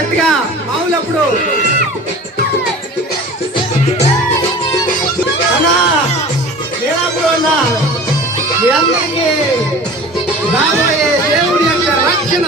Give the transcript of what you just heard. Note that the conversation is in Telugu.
గట్టిగా మామూలప్పుడు అన్నా నేనప్పుడు అన్నా మీ అందరికీ రాబోయే దేవుడి యొక్క రక్షణ